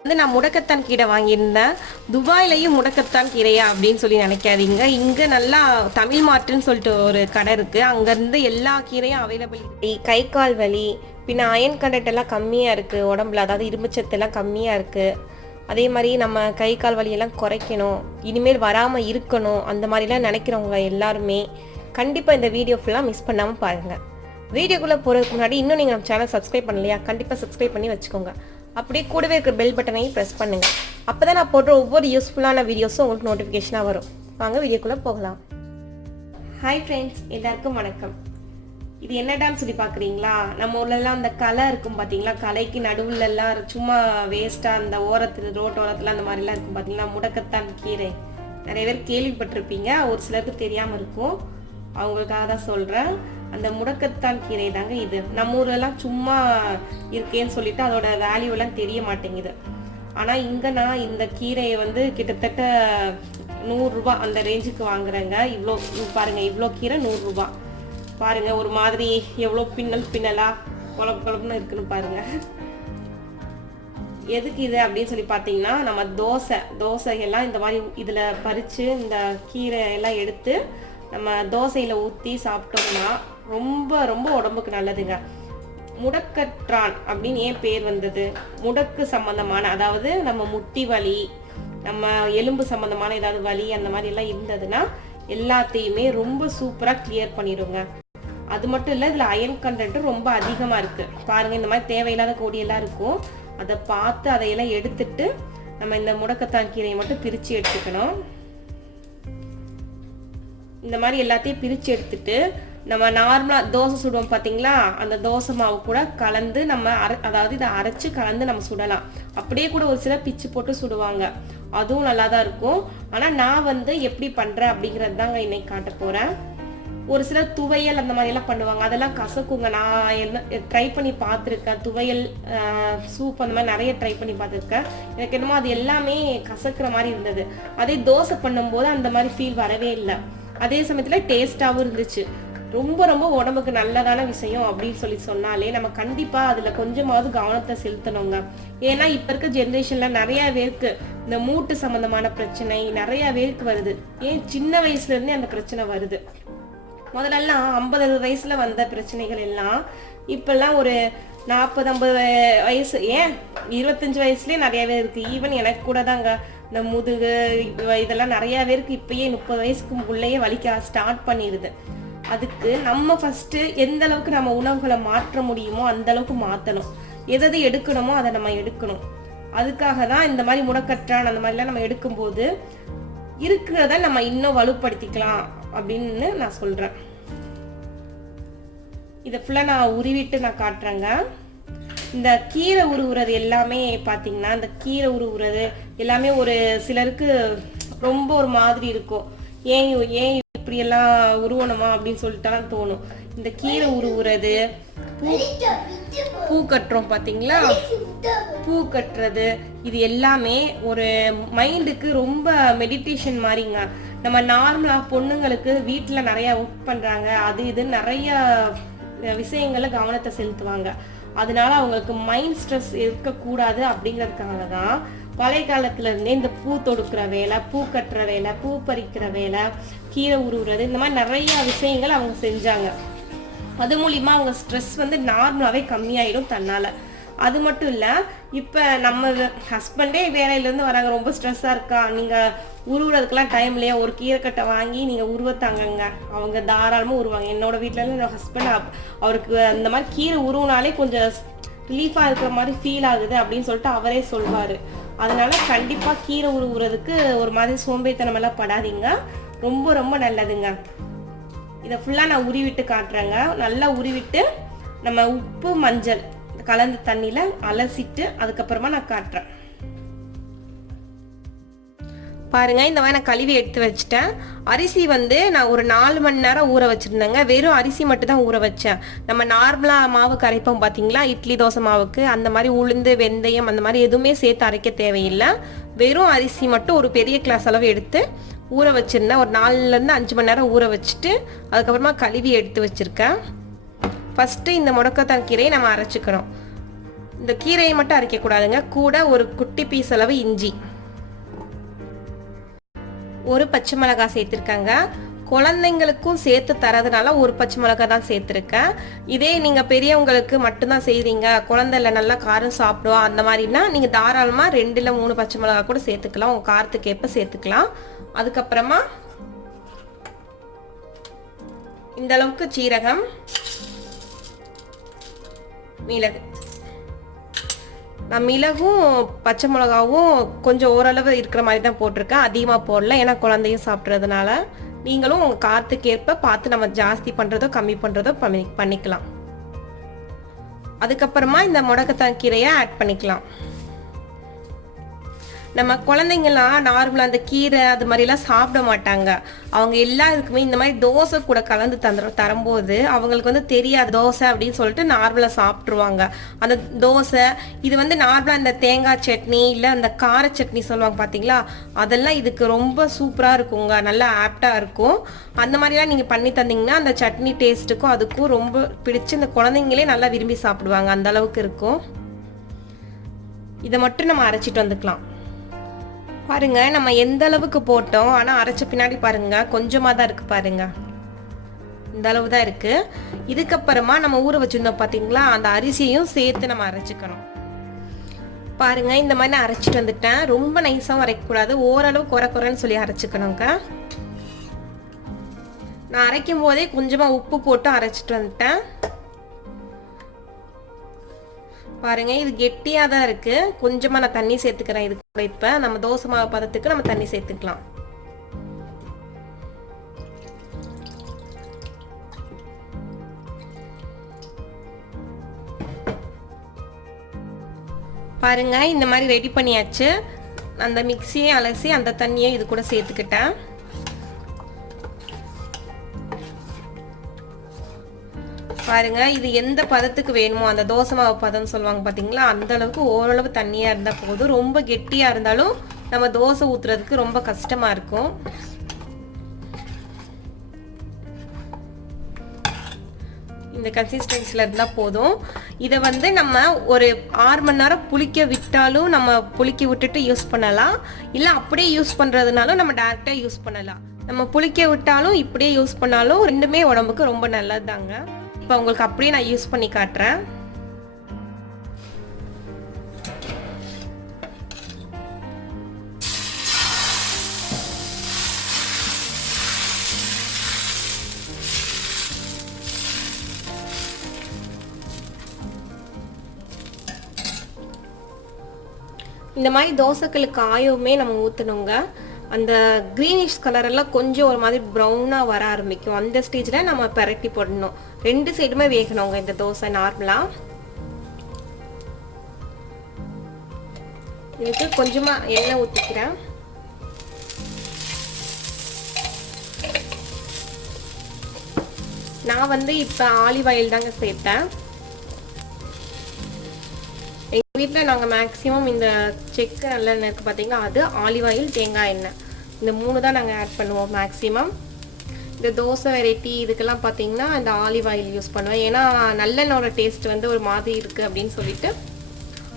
வந்து நான் முடக்கத்தான் கீரை வாங்கியிருந்தேன். துபாயிலையும் முடக்கத்தான் கீரையா அப்படின்னு சொல்லி நினைக்காதீங்க. இங்கே நல்லா தமிழ் மார்ட்டுன்னு சொல்லிட்டு ஒரு கடை இருக்குது. அங்கேருந்து எல்லா கீரையும் அவைலபிள். கை கால் வலி, பின்ன அயன் கண்டென்ட் எல்லாம் கம்மியாக இருக்குது உடம்புல, அதாவது இரும்புச்சத்தெல்லாம் கம்மியாக இருக்குது. அதே மாதிரி நம்ம கை கால் வலியெல்லாம் குறைக்கணும், இனிமேல் வராமல் இருக்கணும், அந்த மாதிரிலாம் நினைக்கிறவங்க எல்லாருமே கண்டிப்பாக இந்த வீடியோ ஃபுல்லாக மிஸ் பண்ணாமல் பாருங்கள். வீடியோக்குள்ளே போகிறதுக்கு முன்னாடி இன்னும் நீங்கள் நம்ம சேனல் சப்ஸ்கிரைப் பண்ணலையா, கண்டிப்பாக சப்ஸ்கிரைப் பண்ணி வச்சுக்கோங்க. அப்படியே கூடவே இருக்கிற பெல் பட்டனையும் ப்ரெஸ் பண்ணுங்கள். அப்போ தான் நான் போடுற ஒவ்வொரு யூஸ்ஃபுல்லான வீடியோஸும் உங்களுக்கு நோட்டிஃபிகேஷனாக வரும். வாங்க வீடியோக்குள்ளே போகலாம். ஹாய் ஃப்ரெண்ட்ஸ், எல்லாருக்கும் வணக்கம். இது என்னடான்னு சொல்லி பார்க்குறீங்களா? நம்ம ஊர்லலாம் அந்த களை இருக்கும் பார்த்தீங்களா, கலைக்கு நடுவுலலாம் சும்மா வேஸ்ட்டாக அந்த ஓரத்தில் ரோட் ஓரத்தில் அந்த மாதிரிலாம் இருக்கும் பார்த்தீங்களா, முடக்கத்தான் கீரை. நிறைய பேர் கேள்விப்பட்டிருப்பீங்க, ஒரு சிலருக்கு தெரியாமல் இருக்கும். அவங்களுக்காக தான் சொல்கிறேன். அந்த முடக்கத்தான் கீரை தாங்க இது. நம்ம ஊர்லலாம் சும்மா இருக்கேன்னு சொல்லிட்டு அதோட வேல்யூலாம் தெரிய மாட்டேங்குது. ஆனால் இங்கே நான் இந்த கீரையை வந்து கிட்டத்தட்ட 100 ரூபா அந்த ரேஞ்சுக்கு வாங்குறேங்க. இவ்வளோ பாருங்கள், இவ்வளோ கீரை 100 ரூபா. பாருங்கள், ஒரு மாதிரி எவ்வளோ பின்னலா குழப்பு குழப்புன்னு இருக்குன்னு பாருங்கள். எதுக்கு இது அப்படின்னு சொல்லி பார்த்தீங்கன்னா, நம்ம தோசையெல்லாம் இந்த மாதிரி இதில் பறித்து இந்த கீரை எல்லாம் எடுத்து நம்ம தோசையில் ஊற்றி சாப்பிட்டோம்னா ரொம்ப ரொம்ப உடம்புக்கு நல்லதுங்க. முடக்கற்றான் அப்படின்னு ஏன் பேர் வந்தது? முடக்கு சம்பந்தமான, அதாவது நம்ம முட்டி வலி, நம்ம எலும்பு சம்பந்தமான ஏதாவது வலி அந்த மாதிரி எல்லாம் இருந்ததுன்னா எல்லாத்தையுமே ரொம்ப சூப்பராக கிளியர் பண்ணிடுங்க. அது மட்டும் இல்லை, இதில் அயன் கண்டென்ட்டும் ரொம்ப அதிகமாக இருக்குது. பாருங்கள், இந்த மாதிரி தேவையில்லாத கொடியெல்லாம் இருக்கும். அதை பார்த்து அதையெல்லாம் எடுத்துட்டு நம்ம இந்த முடக்கத்தான் கீரையை மட்டும் பிரித்து எடுத்துக்கணும். இந்த மாதிரி எல்லாத்தையும் பிரித்து எடுத்துட்டு நம்ம நார்மலாக தோசை சுடுவோம் பார்த்தீங்களா, அந்த தோசை மாவு கூட கலந்து நம்ம அதாவது இதை அரைச்சி கலந்து நம்ம சுடலாம். அப்படியே கூட ஒரு சிலர் பிச்சு போட்டு சுடுவாங்க, அதுவும் நல்லா தான் இருக்கும். ஆனால் நான் வந்து எப்படி பண்ணுறேன் அப்படிங்கிறது தாங்க இன்னைக்கு காட்ட போகிறேன். ஒரு சிலர் துவையல் அந்த மாதிரியெல்லாம் பண்ணுவாங்க, அதெல்லாம் கசக்குங்க. நான் என்ன ட்ரை பண்ணி பார்த்துருக்கேன், துவையல் சூப் அந்த மாதிரி நிறைய ட்ரை பண்ணி பார்த்துருக்கேன். எனக்கு என்னமோ அது எல்லாமே கசக்கிற மாதிரி இருந்தது. அதே தோசை பண்ணும்போது அந்த மாதிரி ஃபீல் வரவே இல்லை. அதே சமயத்தில் டேஸ்டாகவும் இருந்துச்சு. ரொம்ப ரொம்ப உடம்புக்கு நல்லதான விஷயம் அப்படின்னு சொல்லி சொன்னாலே நம்ம கண்டிப்பாக அதில் கொஞ்சமாவது கவனத்தை செலுத்தணுங்க. ஏன்னா இப்போ இருக்க ஜென்ரேஷனில் நிறையா பேருக்கு இந்த மூட்டு சம்மந்தமான பிரச்சனை நிறையா பேருக்கு வருது. ஏன் சின்ன வயசுலேருந்தே அந்த பிரச்சனை வருது. முதல்லலாம் 50 வயசில் வந்த பிரச்சனைகள் எல்லாம் இப்போல்லாம் ஒரு 40-50 வயசு, ஏன் 25 வயசுலேயே நிறையாவே இருக்குது. ஈவன் எனக்கு கூட தாங்க இந்த முதுகு இதெல்லாம் நிறையா பேருக்கு இப்பயே 30 வயசுக்குள்ளேயே வலிக்க ஸ்டார்ட் பண்ணிடுது. அதுக்கு நம்ம ஃபஸ்ட்டு எந்த அளவுக்கு நம்ம உணவுகளை மாற்ற முடியுமோ அந்த அளவுக்கு மாற்றணும். எதை எடுக்கணுமோ அதை நம்ம எடுக்கணும். அதுக்காக தான் இந்த மாதிரி முடக்கற்றான் அந்த மாதிரிலாம் நம்ம எடுக்கும்போது இருக்கிறத நம்ம இன்னும் வலுப்படுத்திக்கலாம் அப்படின்னு நான் சொல்கிறேன். இதை ஃபுல்லாக நான் உருவிட்டு நான் காட்டுறேங்க. இந்த கீரை உருவுறது எல்லாமே பார்த்தீங்கன்னா, இந்த கீரை உருவுறது எல்லாமே ஒரு சிலருக்கு ரொம்ப ஒரு மாதிரி இருக்கும். ஏன் இப்படியெல்லாம் உருவணுமா அப்படின்னு சொல்லிட்டுலாம் தோணும். இந்த கீரை உருவுறது, பூ கட்டுறோம் பார்த்தீங்களா, பூ கட்டுறது, இது எல்லாமே ஒரு மைண்டுக்கு ரொம்ப மெடிடேஷன் மாதிரிங்க. நம்ம நார்மலாக பொண்ணுங்களுக்கு வீட்டில் நிறையா ஒர்க் பண்ணுறாங்க, அது இது நிறைய விஷயங்களை கவனத்தை செலுத்துவாங்க. அதனால அவங்களுக்கு மைண்ட் ஸ்ட்ரெஸ் இருக்கக்கூடாது அப்படிங்கிறதுக்காக தான் பழைய காலத்துல இருந்தே இந்த பூ தொடுக்கிற வேலை, பூ கட்டுற வேலை, பூ பறிக்கிற வேலை, கீரை உருவுறது, இந்த மாதிரி நிறைய விஷயங்கள் அவங்க செஞ்சாங்க. அது மூலிமா அவங்க ஸ்ட்ரெஸ் வந்து நார்மலாகவே கம்மியாயிடும் தன்னால். அது மட்டும் இல்லை, இப்போ நம்ம ஹஸ்பண்டே வேலையிலேருந்து வராங்க, ரொம்ப ஸ்ட்ரெஸ்ஸாக இருக்கா, நீங்கள் உருவுறதுக்கெல்லாம் டைம் இல்லையா, ஒரு கீரைக்கட்டை வாங்கி நீங்கள் உருவத்தாங்கங்க, அவங்க தாராளமாக உருவாங்க. என்னோடய வீட்டிலலாம் என்னோட ஹஸ்பண்ட் அவருக்கு அந்த மாதிரி கீரை உருவினாலே கொஞ்சம் ரிலீஃபாக இருக்கிற மாதிரி ஃபீல் ஆகுது அப்படின்னு சொல்லிட்டு அவரே சொல்வார். அதனால கண்டிப்பாக கீரை உருவுறதுக்கு ஒரு மாதிரி சோம்பேறித்தனமெல்லாம் படாதீங்க, ரொம்ப ரொம்ப நல்லதுங்க. இதை ஃபுல்லாக நான் உருவிட்டு காட்டுறேங்க. நல்லா உருவிட்டு நம்ம உப்பு மஞ்சள் கலந்து தண்ணியில் அலசிட்டு அதுக்கப்புறமா நான் காட்டுறேன். பாருங்க, இந்த மாதிரி நான் கழுவி எடுத்து வச்சிட்டேன். அரிசி வந்து நான் ஒரு 4 மணி நேரம் ஊற வச்சுருந்தேங்க. வெறும் அரிசி மட்டும் தான் ஊற வச்சேன். நம்ம நார்மலாக மாவு கரைப்போம் பார்த்தீங்களா, இட்லி தோசை மாவுக்கு, அந்த மாதிரி உளுந்து வெந்தயம் அந்த மாதிரி எதுவுமே சேர்த்து அரைக்க தேவையில்லை. வெறும் அரிசி மட்டும் ஒரு பெரிய கிளாஸ் அளவு எடுத்து ஊற வச்சுருந்தேன். ஒரு 4லேருந்து 5 மணி நேரம் ஊற வச்சுட்டு அதுக்கப்புறமா கழுவி எடுத்து வச்சுருக்கேன். ஃபஸ்ட்டு இந்த முடக்கத்தான் கீரையை நம்ம அரைச்சிக்கிறோம். இந்த கீரையை மட்டும் அரைக்கக்கூடாதுங்க, கூட ஒரு குட்டி பீஸ் அளவு இஞ்சி, ஒரு பச்சை மிளகாய் சேர்த்துருக்கேங்க. குழந்தைங்களுக்கும் சேர்த்து தரதுனால ஒரு பச்சை மிளகாய் தான் சேர்த்துருக்கேன். இதே நீங்கள் பெரியவங்களுக்கு மட்டும்தான் செய்கிறீங்க, குழந்தைல நல்லா காரம் சாப்பிடுவோம் அந்த மாதிரினா நீங்கள் தாராளமாக 2 இல்லை 3 பச்சை மிளகாய் கூட சேர்த்துக்கலாம், உங்கள் காரத்துக்கு ஏற்ப சேர்த்துக்கலாம். அதுக்கப்புறமா இந்த அளவுக்கு சீரகம், மிளகு. நான் மிளகும் பச்சை மிளகாவும் கொஞ்சம் ஓரளவு இருக்கிற மாதிரி தான் போட்டிருக்கேன், அதிகமாக போடல, ஏன்னா குழந்தையும் சாப்பிட்றதுனால. நீங்களும் உங்கள் காரத்துக்கு ஏற்ப பார்த்து நம்ம ஜாஸ்தி பண்ணுறதோ கம்மி பண்ணுறதோ பண்ணிக்கலாம். அதுக்கப்புறமா இந்த முடக்கத்தான் கீரையை ஆட் பண்ணிக்கலாம். நம்ம குழந்தைங்கலாம் நார்மலாக அந்த கீரை அது மாதிரிலாம் சாப்பிட மாட்டாங்க. அவங்க எல்லா இதுக்குமே இந்த மாதிரி தோசை கூட கலந்து தரும்போது அவங்களுக்கு வந்து தெரியாது தோசை அப்படின்னு சொல்லிட்டு நார்மலாக சாப்பிட்ருவாங்க. அந்த தோசை இது வந்து நார்மலாக இந்த தேங்காய் சட்னி இல்லை அந்த கார சட்னி சொல்லுவாங்க பார்த்தீங்களா, அதெல்லாம் இதுக்கு ரொம்ப சூப்பராக இருக்குங்க, நல்லா ஆப்டாக இருக்கும். அந்த மாதிரிலாம் நீங்கள் பண்ணி தந்தீங்கன்னா அந்த சட்னி டேஸ்ட்டுக்கும் அதுக்கும் ரொம்ப பிடிச்சி இந்த குழந்தைங்களே நல்லா விரும்பி சாப்பிடுவாங்க, அந்த அளவுக்கு இருக்கும். இதை மட்டும் நம்ம அரைச்சிட்டு வந்துக்கலாம். பாருங்க நம்ம எந்த அளவுக்கு போட்டோம், ஆனால் அரைச்ச பின்னாடி பாருங்க கொஞ்சமாக தான் இருக்கு, பாருங்க இந்த அளவு தான் இருக்கு. இதுக்கப்புறமா நம்ம ஊற வச்சிருந்தோம் பார்த்தீங்களா, அந்த அரிசியையும் சேர்த்து நம்ம அரைச்சிக்கணும். பாருங்க இந்த மாதிரி நான் அரைச்சிட்டு வந்துட்டேன். ரொம்ப நைஸாகவும் அரைக்கக்கூடாது, ஓரளவு குறைன்னு சொல்லி அரைச்சிக்கணுங்க. நான் அரைக்கும் போதே கொஞ்சமாக உப்பு போட்டு அரைச்சிட்டு வந்துட்டேன். பாருங்க இது கெட்டியா தான் இருக்கு, கொஞ்சமா நான் தண்ணி சேர்த்துக்கிறேன். இது கூட இப்ப நம்ம தோசை மாவு பதத்துக்கு நம்ம தண்ணி சேர்த்துக்கலாம். பாருங்க இந்த மாதிரி ரெடி பண்ணியாச்சு. அந்த மிக்ஸியை அலசி அந்த தண்ணியை இது கூட சேர்த்துக்கிட்டேன். பாருங்க இது எந்த பதத்துக்கு வேணுமோ, அந்த தோசை மாவு பதம் சொல்லுவாங்க பார்த்தீங்களா, அந்த அளவுக்கு ஓரளவு தண்ணியாக இருந்தால் போதும். ரொம்ப கெட்டியாக இருந்தாலும் நம்ம தோசை ஊற்றுறதுக்கு ரொம்ப கஷ்டமாக இருக்கும். இந்த கன்சிஸ்டன்சியில் இருந்தால் போதும். இதை வந்து நம்ம ஒரு 6 மணி நேரம் புளிக்க விட்டாலும் நம்ம புளிக்க விட்டுட்டு யூஸ் பண்ணலாம், இல்லை அப்படியே யூஸ் பண்ணுறதுனாலும் நம்ம டேரெக்டாக யூஸ் பண்ணலாம். நம்ம புளிக்க விட்டாலும் இப்படியே யூஸ் பண்ணாலும் ரெண்டுமே உடம்புக்கு ரொம்ப நல்லது தாங்க. இப்போ உங்களுக்கு அப்படியே நான் யூஸ் பண்ணி காட்டுறேன். இந்த மாதிரி தோசைகளுக்கு ஆயவுமே நம்ம ஊற்றணுங்க. அந்த க்ரீனிஷ் கலரெல்லாம் கொஞ்சம் ஒரு மாதிரி ப்ரௌனாக வர ஆரம்பிக்கும். அந்த ஸ்டேஜில் நம்ம பரட்டி போடணும். 2 சைடுமே வேகணுங்க இந்த தோசை. நார்மலாக இதுக்கு கொஞ்சமாக எண்ணெய் ஊற்றிக்கிறேன். நான் வந்து இப்போ ஆலிவ் ஆயில் தாங்க சேர்த்தேன். எங்கள் வீட்டில் நாங்கள் மேக்ஸிமம் இந்த செக்கு நல்லெண்ணெய் இருக்குது பார்த்தீங்கன்னா, அது ஆலிவ் ஆயில் தேங்காய் எண்ணெய் இந்த 3 தான் நாங்கள் ஆட் பண்ணுவோம் மேக்ஸிமம். இந்த தோசை வெரைட்டி இதுக்கெல்லாம் பார்த்தீங்கன்னா இந்த ஆலிவ் ஆயில் யூஸ் பண்ணுவேன். ஏன்னா நல்லெண்ணோட டேஸ்ட் வந்து ஒரு மாதிரி இருக்குது அப்படின்னு சொல்லிட்டு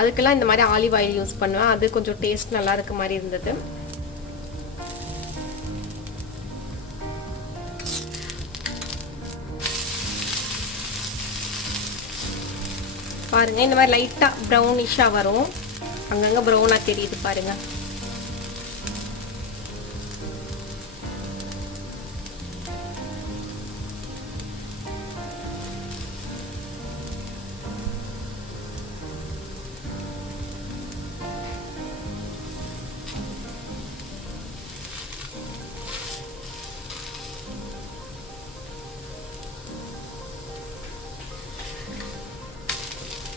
அதுக்கெல்லாம் இந்த மாதிரி ஆலிவ் ஆயில் யூஸ் பண்ணுவேன். அது கொஞ்சம் டேஸ்ட் நல்லா இருக்க மாதிரி இருந்தது. பாருங்க இந்த மாதிரி லைட்டாக ப்ரௌனிஷாக வரும், அங்கங்கே ப்ரௌனாக தெரியுது பாருங்க.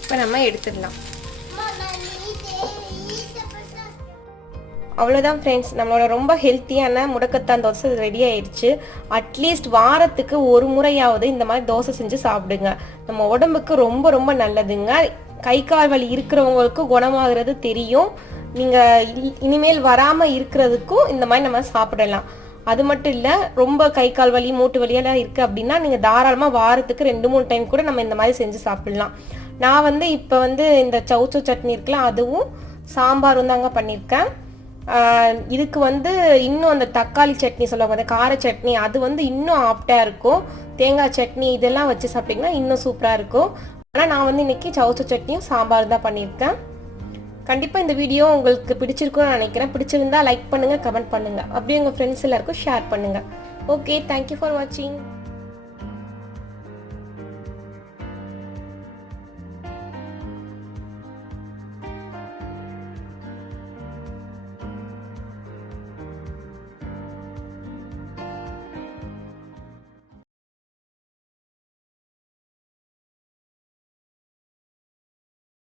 இப்போ நம்ம எடுத்துடலாம். அவ்வளோதான் ஃப்ரெண்ட்ஸ், நம்மளோட ரொம்ப ஹெல்த்தியான முடக்கத்தான் தோசை ரெடி ஆயிடுச்சு. அட்லீஸ்ட் வாரத்துக்கு ஒரு முறையாவது இந்த மாதிரி தோசை செஞ்சு சாப்பிடுங்க. நம்ம உடம்புக்கு ரொம்ப ரொம்ப நல்லதுங்க. கை கால் வலி இருக்கிறவங்களுக்கு குணமாகிறது தெரியும். நீங்கள் இனிமேல் வராமல் இருக்கிறதுக்கும் இந்த மாதிரி நம்ம சாப்பிடலாம். அது மட்டும் இல்லை, ரொம்ப கை கால் வலி மூட்டு வலியெல்லாம் இருக்குது அப்படின்னா நீங்கள் தாராளமாக வாரத்துக்கு 2-3 டைம் கூட நம்ம இந்த மாதிரி செஞ்சு சாப்பிடலாம். நான் வந்து இப்போ வந்து இந்த சௌச்சோ சட்னி இருக்குல்ல அதுவும் சாம்பாரும் தாங்க பண்ணியிருக்கேன். இதுக்கு வந்து இன்னும் அந்த தக்காளி சட்னி சொல்லுவாங்க, அந்த கார சட்னி, அது வந்து இன்னும் ஆப்டாக இருக்கும். தேங்காய் சட்னி இதெல்லாம் வச்சு சாப்பிட்டிங்கன்னா இன்னும் சூப்பராக இருக்கும். ஆனால் நான் வந்து இன்றைக்கி சௌச்சோ சட்னியும் சாம்பார் தான் பண்ணியிருக்கேன். கண்டிப்பாக இந்த வீடியோ உங்களுக்கு பிடிச்சிருக்குன்னு நினைக்கிறேன். பிடிச்சிருந்தா லைக் பண்ணுங்கள், கமெண்ட் பண்ணுங்கள், அப்படியே உங்கள் ஃப்ரெண்ட்ஸ் எல்லாருக்கும் ஷேர் பண்ணுங்கள். ஓகே, தேங்க்யூ ஃபார் வாட்சிங்.